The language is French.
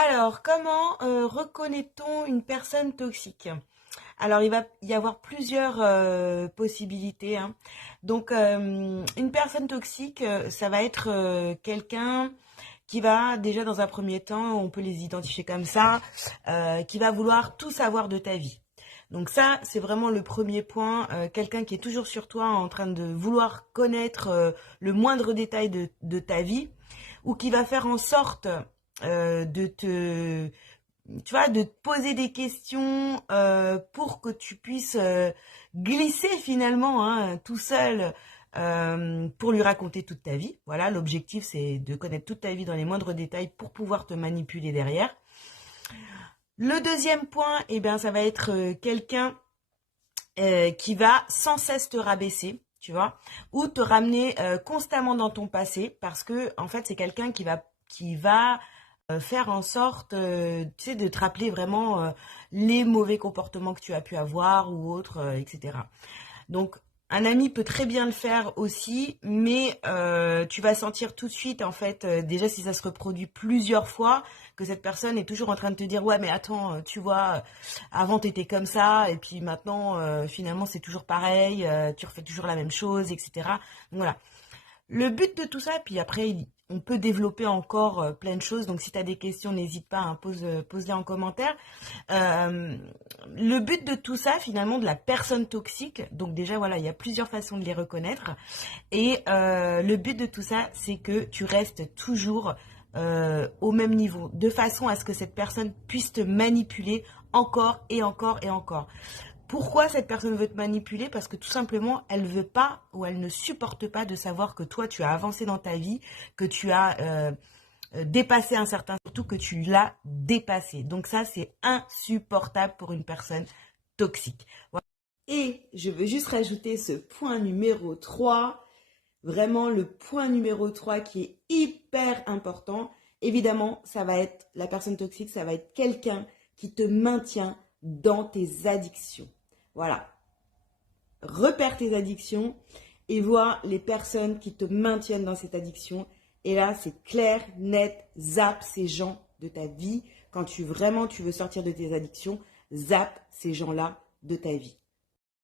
Alors, comment reconnaît-on une personne toxique? Alors, il va y avoir plusieurs possibilités, hein. Donc, une personne toxique, ça va être quelqu'un qui va, déjà dans un premier temps, on peut les identifier comme ça, qui va vouloir tout savoir de ta vie. Donc ça, c'est vraiment le premier point. Quelqu'un qui est toujours sur toi en train de vouloir connaître le moindre détail de ta vie, ou qui va faire en sorte de te, tu vois, de te poser des questions pour que tu puisses glisser finalement, hein, tout seul pour lui raconter toute ta vie. Voilà, l'objectif c'est de connaître toute ta vie dans les moindres détails pour pouvoir te manipuler derrière. Le deuxième point, eh bien, ça va être quelqu'un qui va sans cesse te rabaisser, tu vois, ou te ramener constamment dans ton passé, parce que en fait c'est quelqu'un qui va faire en sorte, tu sais, de te rappeler vraiment les mauvais comportements que tu as pu avoir ou autres, etc. Donc, un ami peut très bien le faire aussi, mais tu vas sentir tout de suite, en fait, déjà si ça se reproduit plusieurs fois, que cette personne est toujours en train de te dire, ouais, mais attends, tu vois, avant t'étais comme ça, et puis maintenant, finalement, c'est toujours pareil, tu refais toujours la même chose, etc. Donc voilà. Le but de tout ça, puis après, on peut développer encore plein de choses. Donc, si tu as des questions, n'hésite pas, hein, pose-les en commentaire. Euh, le but de tout ça, finalement, de la personne toxique, donc déjà, voilà, il y a plusieurs façons de les reconnaître. Et le but de tout ça, c'est que tu restes toujours au même niveau, de façon à ce que cette personne puisse te manipuler encore et encore et encore. Pourquoi cette personne veut te manipuler? Parce que tout simplement, elle veut pas ou elle ne supporte pas de savoir que toi, tu as avancé dans ta vie, que tu as dépassé un certain, surtout que tu l'as dépassé. Donc ça, c'est insupportable pour une personne toxique. Voilà. Et je veux juste rajouter ce point numéro 3, vraiment le point numéro 3 qui est hyper important. Évidemment, ça va être la personne toxique, ça va être quelqu'un qui te maintient dans tes addictions. Voilà. Repère tes addictions et vois les personnes qui te maintiennent dans cette addiction. Et là, c'est clair, net, zappe ces gens de ta vie. Quand tu veux sortir de tes addictions, zappe ces gens-là de ta vie.